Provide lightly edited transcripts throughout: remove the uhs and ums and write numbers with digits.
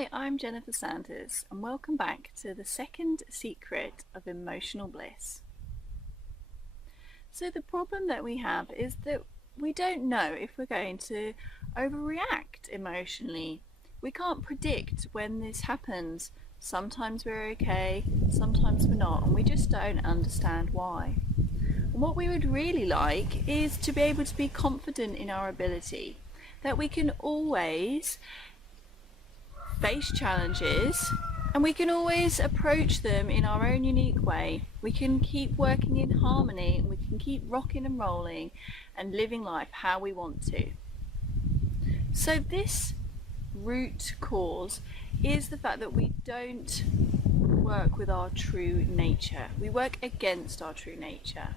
Hi, I'm Jennifer Sanders, and welcome back to the second secret of emotional bliss. So, the problem that we have is that we don't know if we're going to overreact emotionally. We can't predict when this happens. Sometimes we're okay, sometimes we're not, and we just don't understand why. And what we would really like is to be able to be confident in our ability, that we can always face challenges and we can always approach them in our own unique way. We can keep working in harmony and we can keep rocking and rolling and living life how we want to. So this root cause is the fact that we don't work with our true nature. We work against our true nature.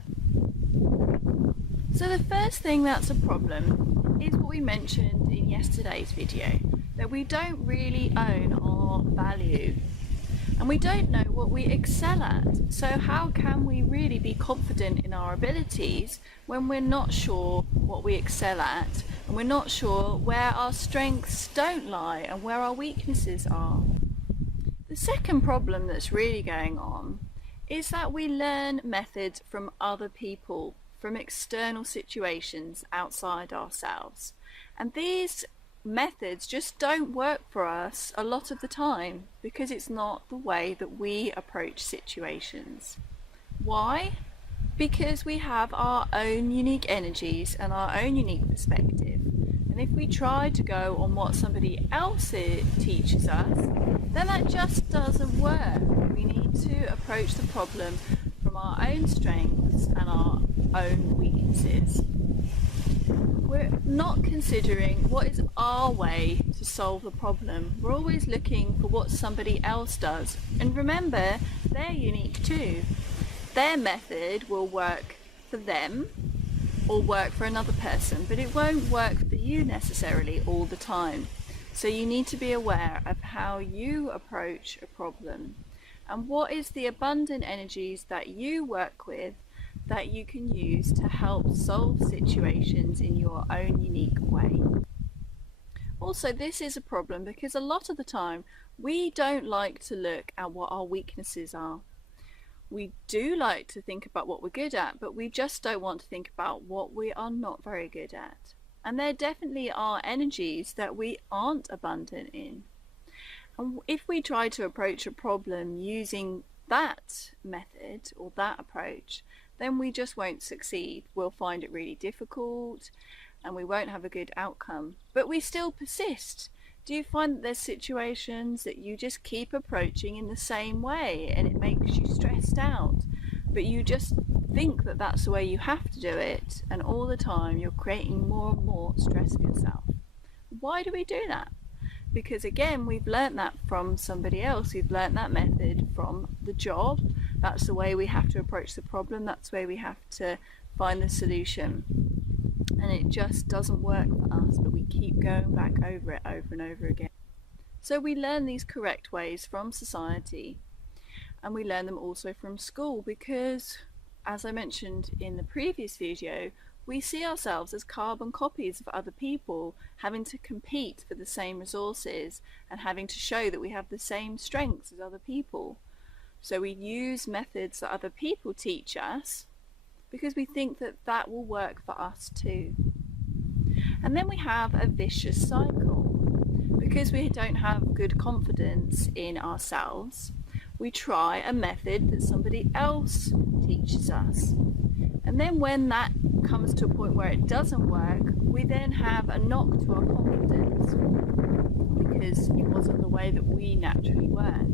So the first thing that's a problem is what we mentioned in yesterday's video, that we don't really own our value and we don't know what we excel at. So how can we really be confident in our abilities when we're not sure what we excel at and we're not sure where our strengths don't lie and where our weaknesses are? The second problem that's really going on is that we learn methods from other people, from external situations outside ourselves, and these methods just don't work for us a lot of the time because it's not the way that we approach situations. Why? Because we have our own unique energies and our own unique perspective, and if we try to go on what somebody else teaches us, then that just doesn't work. We need to approach the problem from our own strengths and our own weaknesses. We're not considering what is our way to solve the problem. We're always looking for what somebody else does. And remember, they're unique too. Their method will work for them or work for another person, but it won't work for you necessarily all the time. So you need to be aware of how you approach a problem and what is the abundant energies that you work with that you can use to help solve situations in your own unique way. Also, this is a problem because a lot of the time we don't like to look at what our weaknesses are. We do like to think about what we're good at, but we just don't want to think about what we are not very good at. And there definitely are energies that we aren't abundant in. And if we try to approach a problem using that method or that approach, then we just won't succeed. We'll find it really difficult and we won't have a good outcome. But we still persist. Do you find that there's situations that you just keep approaching in the same way and it makes you stressed out, but you just think that that's the way you have to do it, and all the time you're creating more and more stress for yourself? Why do we do that? Because again, we've learnt that from somebody else. We've learnt that method from the job. That's the way we have to approach the problem. That's the way we have to find the solution. And it just doesn't work for us, but we keep going back over it over and over again. So we learn these correct ways from society, and we learn them also from school because, as I mentioned in the previous video, we see ourselves as carbon copies of other people, having to compete for the same resources and having to show that we have the same strengths as other people. So we use methods that other people teach us because we think that that will work for us too. And then we have a vicious cycle. Because we don't have good confidence in ourselves, we try a method that somebody else teaches us. And then when that comes to a point where it doesn't work, we then have a knock to our confidence because it wasn't the way that we naturally work.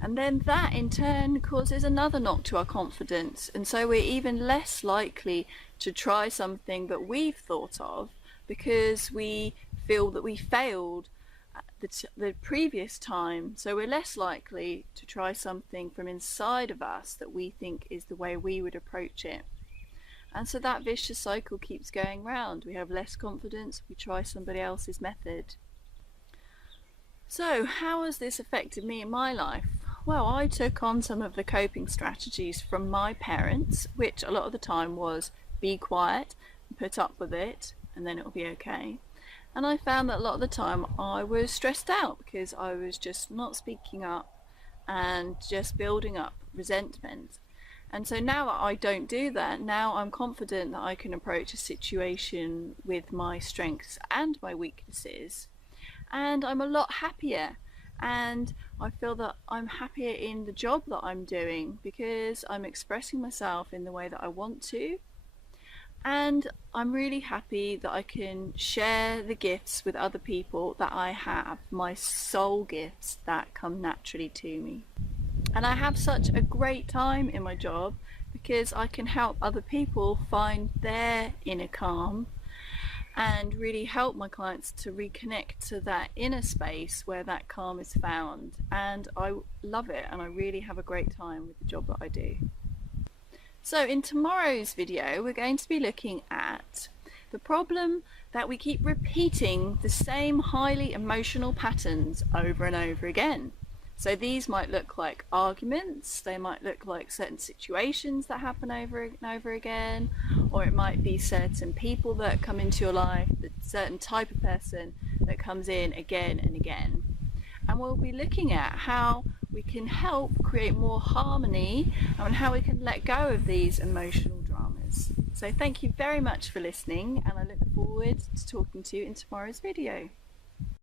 And then that in turn causes another knock to our confidence, and so we're even less likely to try something that we've thought of because we feel that we failed the previous time. So we're less likely to try something from inside of us that we think is the way we would approach it. And so that vicious cycle keeps going round. We have less confidence, we try somebody else's method. So how has this affected me in my life? Well, I took on some of the coping strategies from my parents, which a lot of the time was be quiet and put up with it and then it'll be okay. And I found that a lot of the time I was stressed out because I was just not speaking up and just building up resentment. And so now I don't do that. Now I'm confident that I can approach a situation with my strengths and my weaknesses, and I'm a lot happier. And I feel that I'm happier in the job that I'm doing because I'm expressing myself in the way that I want to. And I'm really happy that I can share the gifts with other people that I have, my soul gifts that come naturally to me. And I have such a great time in my job because I can help other people find their inner calm and really help my clients to reconnect to that inner space where that calm is found. And I love it, and I really have a great time with the job that I do. So in tomorrow's video, we're going to be looking at the problem that we keep repeating the same highly emotional patterns over and over again. So these might look like arguments, they might look like certain situations that happen over and over again, or it might be certain people that come into your life, a certain type of person that comes in again and again. And we'll be looking at how we can help create more harmony and how we can let go of these emotional dramas. So thank you very much for listening, and I look forward to talking to you in tomorrow's video.